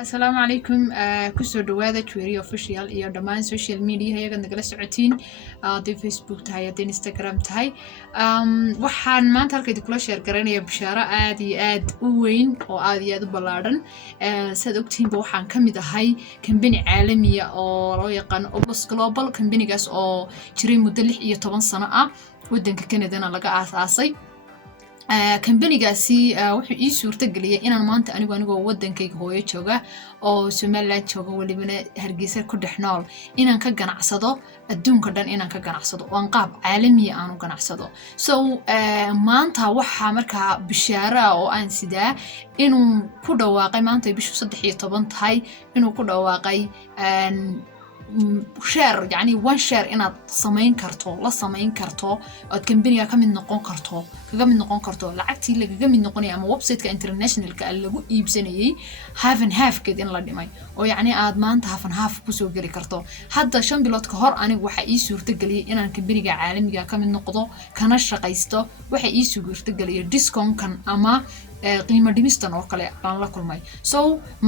السلام عليكم كسر دوادة كويري official iyo dhammaan social media ayaga nagala socotiin hadii Facebook tahay hadii Instagram tahay waxaan maanta halka idin kula share garanaya bishaaro aad iyo aad u weyn oo aad iyo aad u ballaaran sad ogtiinba waxaan kamid ahay company caalami ah oo loo yaqaan Opus Global companygaas oo jiray muddo 16 sano ah wadanka Canada laga aasaasay كمبنيgaasi wuxuu ii suurta galiyay inaan maanta anigoo wadankayga hooyo jooga oo Soomaaliland jooga walibana Hargeysa ku dhexnool inaan ka ganacsado adduunka dhan inaan ka ganacsado oo qaab caalami ah aan u ganacsado maanta waxa marka bishaara oo aan sidaa inuu ku dhawaaqay maanta bishu 13 tahay inuu ku dhawaaqay share يعني one share inaad samayn karto la samayn karto oo company ka mid noqon karto kaga mid noqon karto lacagtii lagaga mid noqonay ama website-ka international-ka lagu iibsanayay half and half keed in la dhimay oo yani aad maanta half and half ku soo gali karto hadda 5 bilood ka hor anigu waxa ii suurta galiyay inaan company-ga caalamiga ka mid noqdo kana shaqaysto waxa ii suurta galiyay discount-kan ama qiimo dhimistan oo kale aan la kulmay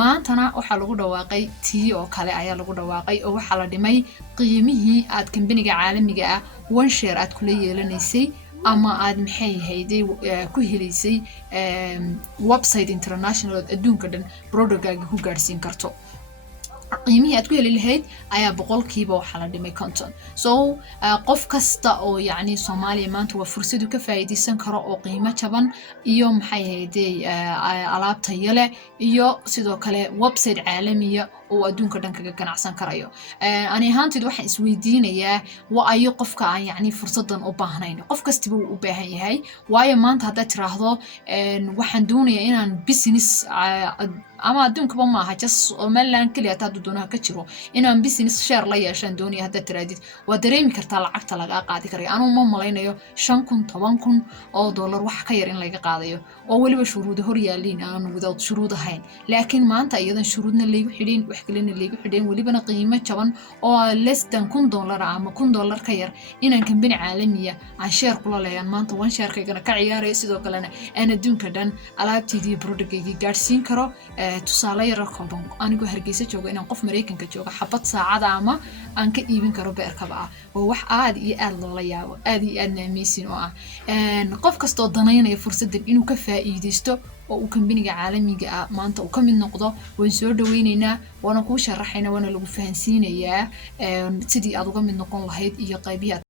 maantana waxa lagu dhawaaqay tii oo kale ayaa lagu dhawaaqay oo waxa la dhimay qiimihii aad company-ga caalamiga ah one share aad kula yeelanaysay ama aad maxay hayday ku helaysay website international adduunka dhan product-gaaga ku gaarsiin karto qiimihii aad ku heli lahayd ayaa boqolkiiba waxa la dhimay content qof kasta oo yani Soomaaliya maanta waa fursad uu ka faa'iideysan karo oo qiimo jaban iyo maxay hayday alaabta yale iyo sidoo kale website caalami ah oo adduunka dhan kaga ganacsan karayo ani ahaantid waxaan isweydiinayaa waa ayo qofka aan yani fursadan u baahnayn qof kasta uu u baahan yahay waayo maanta hadda tiraahdo waxaan doonayaa inaan business ama adduunka ma aha just Soomaaliland kaliya taad doonaha ka jiro inaan business share la yeeshaan doonaya hadda tiraadid waa dareemi kartaa lacagta laga qaadi karay anuu ma malaynayo 5,000 10,000 oo dollar wax ka yar in laga qaadayo oo waliba shuruudo hor yaaliin aan wadaad shuruud ahayn laakiin maanta iyadan shuruudna leeyahay xidhin wax kalena leeyahay xidhin walibana qiimo jaban oo less than $1,000 ama $1,000 ka yar inaan company caalami ah aan share kula leeyahay maanta one share kaygana ka ciyaaray sidoo kalena aan adduunka dhan alaabteedii product-gayga gaarsiin karo tusaale yar kooban anigu Hargeysa jooga inaan qof Mareykanka jooga xabad saacada ama aan ka iibin karo beerkaba oo wax aad iyo aad loo yaabo aad iyo aad naameysin oo qof kasto danaynaya fursadan inuu ka faa'iideysto oo uu company-ga caalamiga ah maanta uu ka mid noqdo waan soo dhaweynaynaa waana ku sharaxaynaa waana lagu fahansiinayaa sidii aad uga mid noqon lahayd iyo qaybiyaad